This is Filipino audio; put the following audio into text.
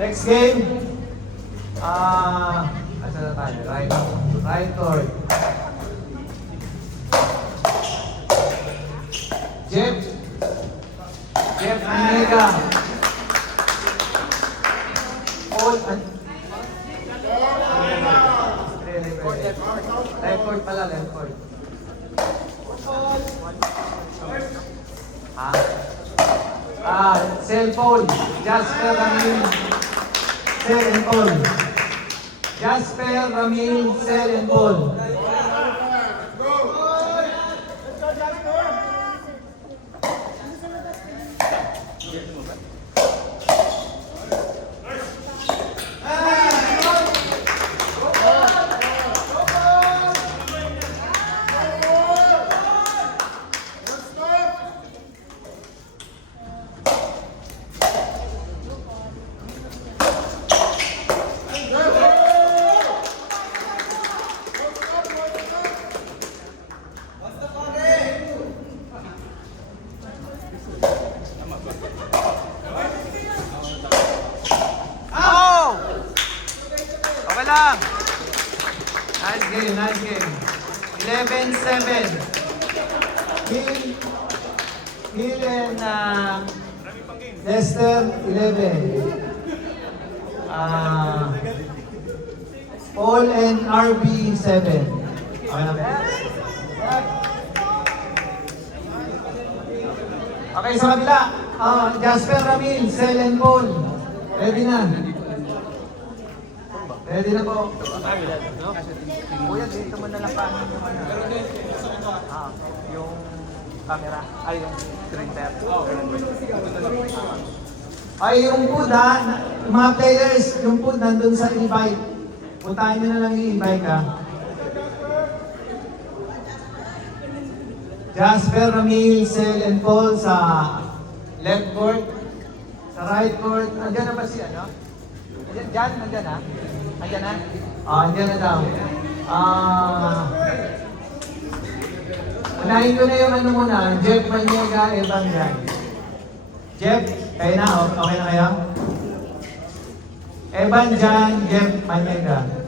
Next game. Asa na tayo? Right court. Jeff Anega. Left court pala, left court. Cellphone. Jasper Ramil. Cell and Paul. Jasper Ramil, Cell and Paul. Nice game. 11-7. Hill and Lester, 11. Paul and RB, 7. Okay na ba? Okay, sa kabila. Jasper Ramil, Cell and Paul. Ready na. Ready na po. Kuya, dito mo na lang paano yung camera, yung printer. Yung food yung mga players, yung food nandun sa invite. Puntahan nyo na lang yung invite Jasper Ramil, Cell and Paul sa left court. Sa right court, andyan na ba si ano? Andyan, andyan na? Andyan na? Andyan na daw. Unahin ko na yung ano muna, Jeff Maniega, Evan Jan. Jeff, kayo na, okay na kayo? Evan Jan, Jeff Maniega.